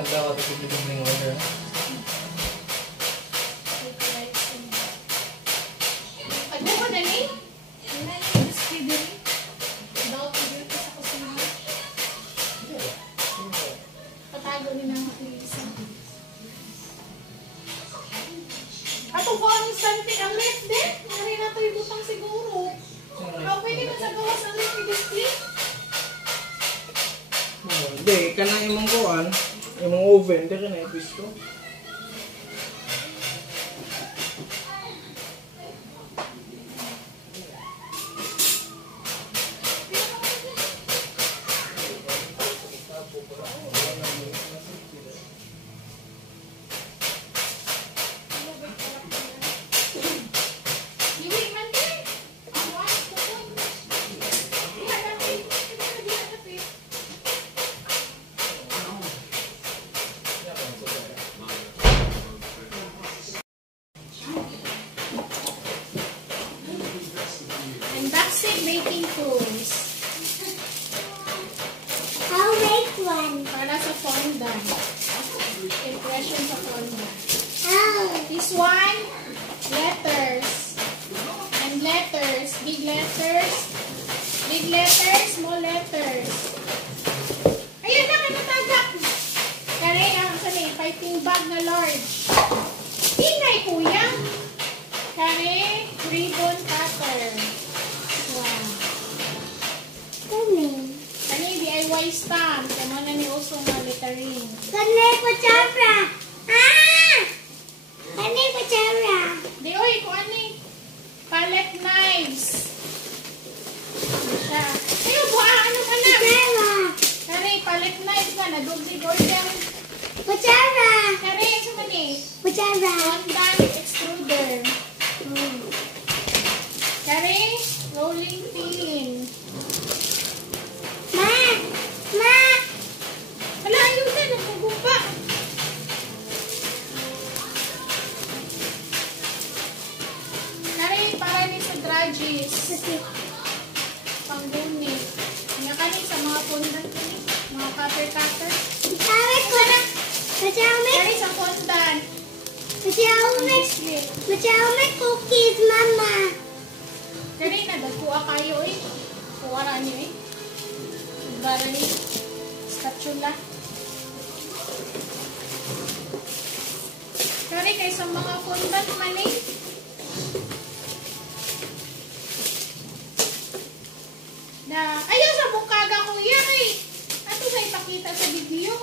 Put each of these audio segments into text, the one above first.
naglawa ito sa biging order. Ano ko na ni? Wala yung speeder. Daw speeder ko sa kusina. Patago ni ng isa. Ato ko ang instante ang left din. Nari na ito yung butang siguro. Pwede na sa gawas ang left display. Hindi, ka na yung mangkuhan. Yung mga oven, hindi ka na yung pisto. Unboxing baking tools. I'll make one. Para sa fondant. Impression sa fondant. Oh. This one, letters. And letters. Big letters. Big letters, small letters. Ayun na, kanatagak. Kaya ang piping bag na large. Tingay, kuya. Kare, ribbon cutter. Wow. Kani DIY stamp. Kamo na ni usong nga lettering. Kani kutsara. Ah! Kani kutsara. Di oy, kung ani. Palette knives. Siya. Ayaw mo, ano ka na? Kutsara. Kare, palette knives na. Naduglig order. Kutsara. Kare, sa mani. Kutsara. Fondant extruder. Kare, rolling pin. Ma! Ma! Hala, ayun na, nagpagumpa. Kare, para ni sa drudges. Panggunit. Nga kani sa mga fondant kani. Mga cutter. Kutsara ko na. Kutsara. Kare sa fondant. Kutsara cookies, mama. Kare na, dagkuha kayo eh. Kuwara niyo eh. Baray. Spatula. Kare kay sa mga fondant man eh. Ayaw sa bukaga kuya eh. Ato sa ipakita sa video.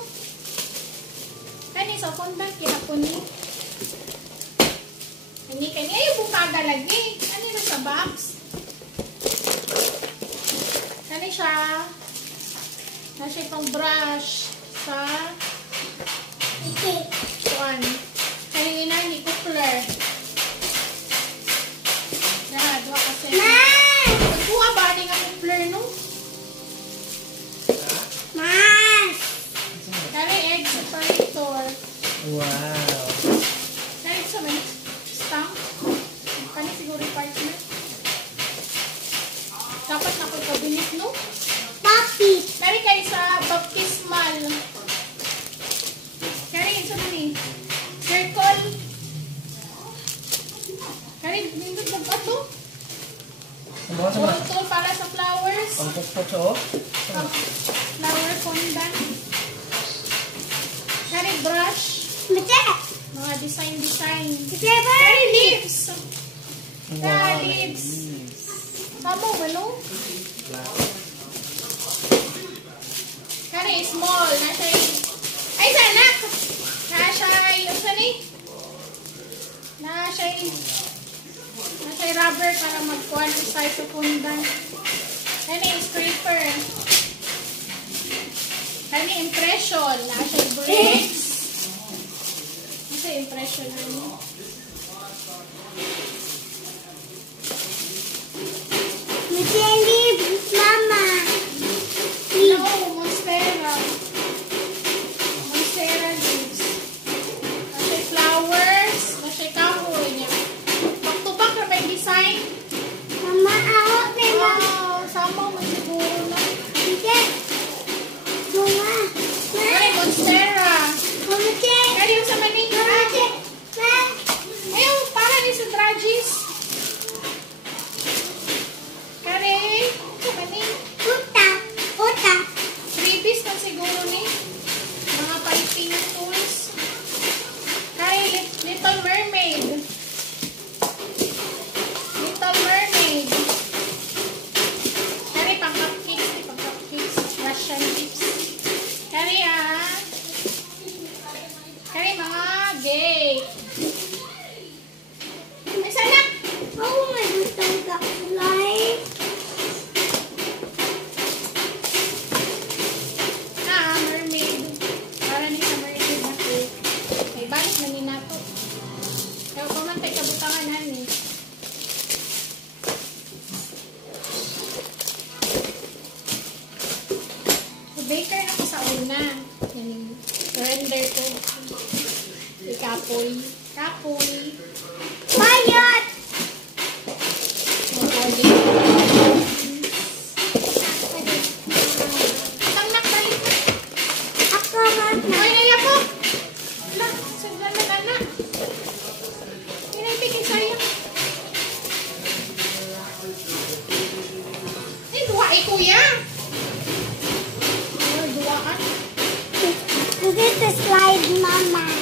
Kani sa fondant kinapon ni. Kani ayaw bukaga lagi. Ano na sa box? Kani siya. Nasa itong brush sa kuan. Kani ina ni Coupler. Dua kasi. Nagkuha ba ni nga Coupler no? Kani egg separator. Wow. Kani sa may stamp. Kani siguro parchment. Dapat na ko kabinet no? Papi. Kari kayo sa baptismal. Kari yun sa nani. Circle. Kari, nindot na ba ito? Tool para sa flowers. Ang pukpok sa Flower fondant. Kari brush. Mga design. Kari leaves. Kari leaves. Tamo ba no? Kari small. Nasa ay sana. Nasa yung sani. Nasa rubber para magkuhan ang size sa fondant. Kani scraper. Kani impression. Nasa bricks. Nasa impression ano. Mama. No, monstera. Monstera leaves. Nasa flowers. Nasa kahoy niya. Back-to-back na may design. Mama, ako may mama. Sama mo siguro na. Hindi. Bunga. Ay, monstera. cake. Ay, sana! Oh my God, that slime. Mermaid. Para ni sa mermaid na cake. Ay, balik na ni nato. Kaya pa man tayo kabutangan namin. Baker na ko sa una. Surrender ko. Kapoy. Kapoy. Bayot! Tangnak tayo. Ako man. Ay, naya po. Ala, sagdan na anak. Pinagpigil sa'yo. Ay, duwa eh, kuya. Duwaan. This is the slide, Mama.